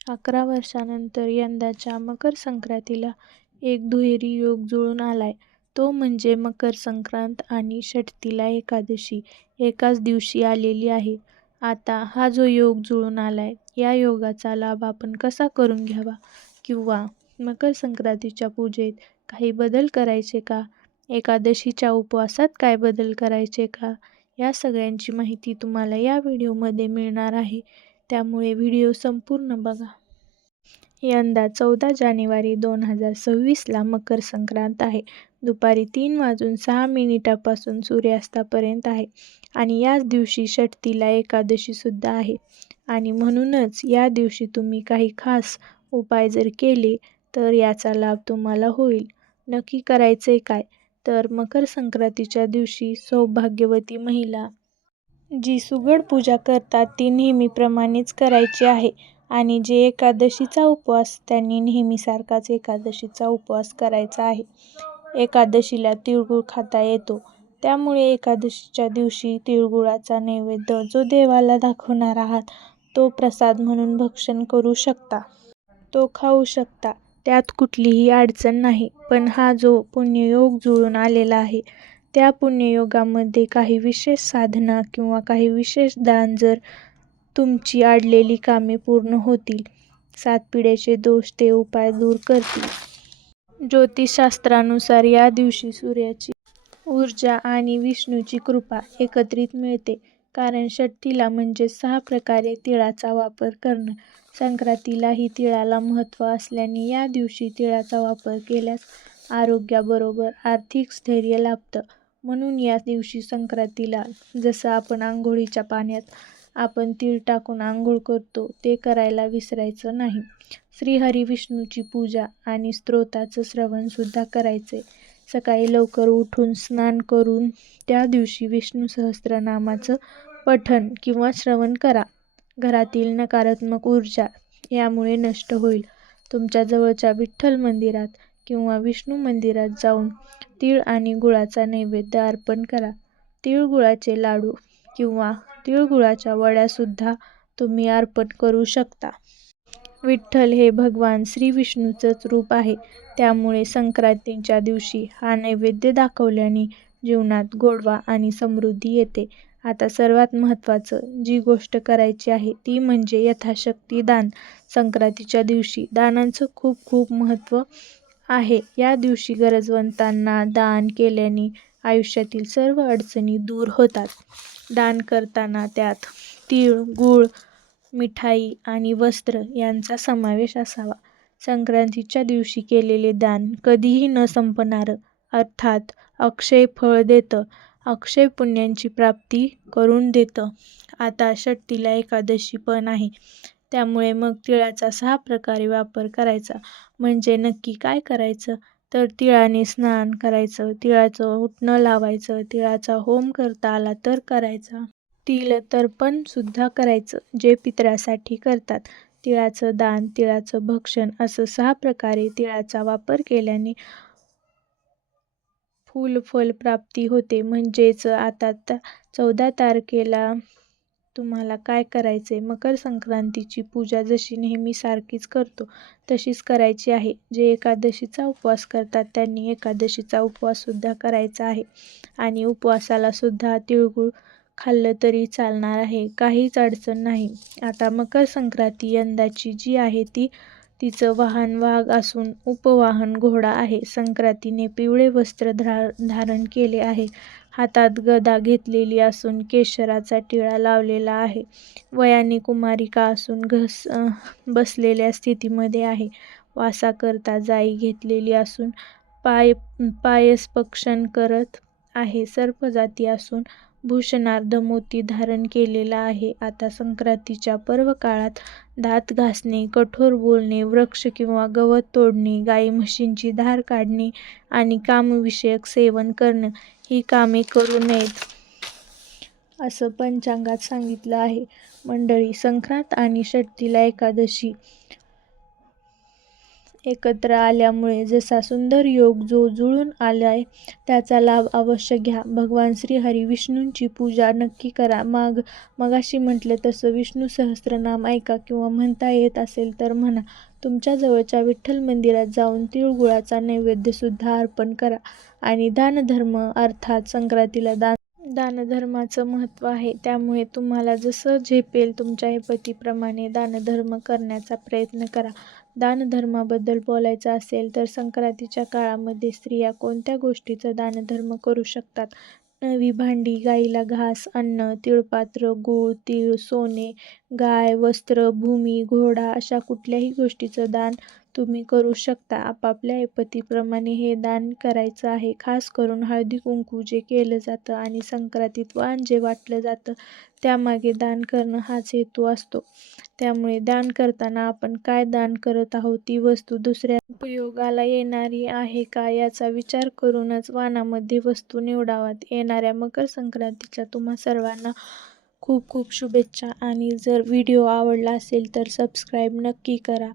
अकरा वर्षांनंतर यंदाच्या मकर संक्रांतीला एक दुहेरी योग जुळून आलाय. तो म्हणजे मकर संक्रांत आणि षष्ठीला एकादशी एकाच दिवशी आलेली आहे. आता हा जो योग जुळून आलाय, या योगाचा लाभ आपण कसा करून घ्यावा किंवा मकर संक्रांतीच्या पूजेत काही बदल करायचे का? एकादशीच्या उपवासात काय बदल करायचे का? या सगळ्यांची माहिती तुम्हाला या व्हिडिओमध्ये मिळणार आहे. त्यामुळे व्हिडिओ संपूर्ण बघा. यंदा चौदा जानेवारी दोन हजार सव्वीसला मकर संक्रांत आहे. दुपारी तीन वाजून सहा मिनिटापासून सूर्यास्तापर्यंत आहे आणि याच दिवशी षष्ठीला एकादशीसुद्धा आहे आणि म्हणूनच या दिवशी तुम्ही काही खास उपाय जर केले तर याचा लाभ तुम्हाला होईल. नक्की करायचे काय? तर मकर संक्रांतीच्या दिवशी सौभाग्यवती महिला जी सुगड पूजा करतात ती नेहमीप्रमाणेच करायची आहे आणि जे एकादशीचा उपवास त्यांनी नेहमीसारखाच एकादशीचा उपवास करायचा आहे. एकादशीला तिळगुळ खाता येतो, त्यामुळे एकादशीच्या दिवशी तिळगुळाचा नैवेद्य जो देवाला दाखवणार आहात, तो प्रसाद म्हणून भक्षण करू शकता. तो खाऊ शकता. त्यात कुठलीही अडचण नाही. पण हा जो पुण्ययोग जुळून आलेला आहे, त्या पुण्ययोगामध्ये काही विशेष साधना किंवा काही विशेष दान जर तुमची आडलेली कामे पूर्ण होतील, सात पिढ्याचे दोष ते उपाय दूर करतील. ज्योतिषशास्त्रानुसार या दिवशी सूर्याची ऊर्जा आणि विष्णूची कृपा एकत्रित मिळते. कारण षठ्ठीला म्हणजे सहा प्रकारे तिळाचा वापर करणं, संक्रांतीलाही तिळाला महत्त्व असल्याने या दिवशी तिळाचा वापर केल्यास आरोग्याबरोबर आर्थिक स्थैर्य लाभतं. म्हणून या दिवशी संक्रांतीला जसं आपण आंघोळीच्या पाण्यात आपण तीळ टाकून आंघोळ करतो, ते करायला विसरायचं नाही. श्रीहरी विष्णूची पूजा आणि स्तोत्राचं श्रवणसुद्धा करायचे सकाळी लवकर उठून स्नान करून त्या दिवशी विष्णू सहस्त्रनामाचं पठण किंवा श्रवण करा. घरातील नकारात्मक ऊर्जा यामुळे नष्ट होईल. तुमच्या जवळच्या विठ्ठल मंदिरात किंवा विष्णू मंदिरात जाऊन तीळ आणि गुळाचा नैवेद्य अर्पण करा. तिळगुळाचे लाडू किंवा तिळगुळाच्या वड्यासुद्धा तुम्ही अर्पण करू शकता. विठ्ठल हे भगवान श्रीविष्णूंचंच रूप आहे. त्यामुळे संक्रांतीच्या दिवशी हा नैवेद्य दाखवल्याने जीवनात गोडवा आणि समृद्धी येते. आता सर्वात महत्त्वाचं जी गोष्ट करायची आहे ती म्हणजे यथाशक्ती दान. संक्रांतीच्या दिवशी दानांचं खूप खूप महत्त्व आहे. या दिवशी गरजवंतांना दान केल्याने आयुष्यातील सर्व अडचणी दूर होतात. दान करताना त्यात तीळ, गूळ, मिठाई आणि वस्त्र यांचा समावेश असावा. संक्रांतीच्या दिवशी केलेले दान कधीही न संपणारं अर्थात अक्षय फळ देतं, अक्षय पुण्यांची प्राप्ती करून देतं. आता षट्टीला एकादशी पण आहे. त्यामुळे मग तिळाचा सहा प्रकारे वापर करायचा. म्हणजे नक्की काय करायचं? तर तिळाने स्नान करायचं, तिळाचं उठणं लावायचं, तिळाचा होम करता आला तर करायचा. तिळ सुद्धा करायचं, जे पित्रासाठी करतात. तिळाचं दान, तिळाचं भक्षण असं सहा प्रकारे तिळाचा वापर केल्याने फूल-फल प्राप्ती होते. म्हणजेच आता चौदा तारखेला तुम्हाला काय करायचे मकर संक्रांतीची पूजा जशी नेहमीसारखीच करतो तशीच करायची आहे. जे एकादशीचा उपवास करतात त्यांनी एकादशीचा उपवाससुद्धा करायचा आहे आणि उपवासालासुद्धा तिळगुळ खाल्लं तरी चालणार आहे. काहीच अडचण नाही. आता मकर संक्रांती यंदाची जी आहे ती तिचं वाहन वाघ असून उपवाहन घोडा आहे. संक्रांतीने पिवळे वस्त्र धारण केले आहे. हातात गदा घेतलेली असून केशराचा टिळा लावलेला आहे. वयाने कुमारिका असून घस बसलेल्या स्थितीमध्ये आहे. वासाकरता जाई घेतलेली असून पाय पायस्पक्षण करत आहे. सर्पजाती असून भूषणार्ध मोती धारण केलेला आहे. आता संक्रांतीच्या पर्व काळात दात घासणे, कठोर बोलणे, वृक्ष किंवा गवत तोडणे, गाई-म्हशींची धार काढणे आणि कामविषयक सेवन करणं ही कामे करू नयेत, असं पंचांगात सांगितलं आहे. मंडळी, संक्रांत आणि षष्ठीला एकादशी एकत्र आल्यामुळे जसा सुंदर योग जो जुळून आलाय त्याचा लाभ अवश्य घ्या. भगवान श्रीहरी विष्णूंची पूजा नक्की करा. माग मगाशी म्हटलं तसं विष्णू सहस्रनाम ऐका किंवा म्हणता येत असेल तर म्हणा. तुमच्या जवळच्या विठ्ठल मंदिरात जाऊन तिळगुळाचा नैवेद्यसुद्धा अर्पण करा आणि दानधर्म अर्थात संक्रांतीला दान दानधर्माचं महत्त्व आहे. त्यामुळे तुम्हाला जसं झेपेल तुमच्या हे पतीप्रमाणे दानधर्म करण्याचा प्रयत्न करा. दानधर्माबद्दल बोलायचं असेल तर संक्रांतीच्या काळामध्ये स्त्रिया कोणत्या गोष्टीचं दानधर्म करू शकतात? नवी भांडी गाईला घास अन्न तिळपात्र गूळ तीळ सोने गाय वस्त्र भूमी घोडा अशा कुठल्याही गोष्टीचं दान तुम्ही करू शकता. आपापल्या ऐपतीप्रमाणे हे दान करायचं आहे. खास करून हळदी कुंकू जे केलं जातं आणि संक्रांतीत वाण जे वाटलं जातं त्यामागे दान करणं हाच हेतू असतो. त्यामुळे दान करताना आपण काय दान करत आहोत ती वस्तू दुसऱ्या उपयोगाला येणारी आहे का याचा विचार करूनच वाणामध्ये वस्तू निवडाव्यात. येणाऱ्या मकर संक्रांतीच्या तुम्हा सर्वांना खूप खूप शुभेच्छा आणि जर व्हिडिओ आवडला असेल तर सबस्क्राईब नक्की करा.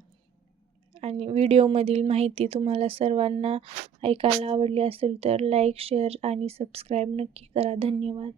आणि व्हिडिओमधील माहिती तुम्हाला सर्वांना ऐकायला आवडली असेल तर लाईक शेअर आणि सबस्क्राईब नक्की करा. धन्यवाद.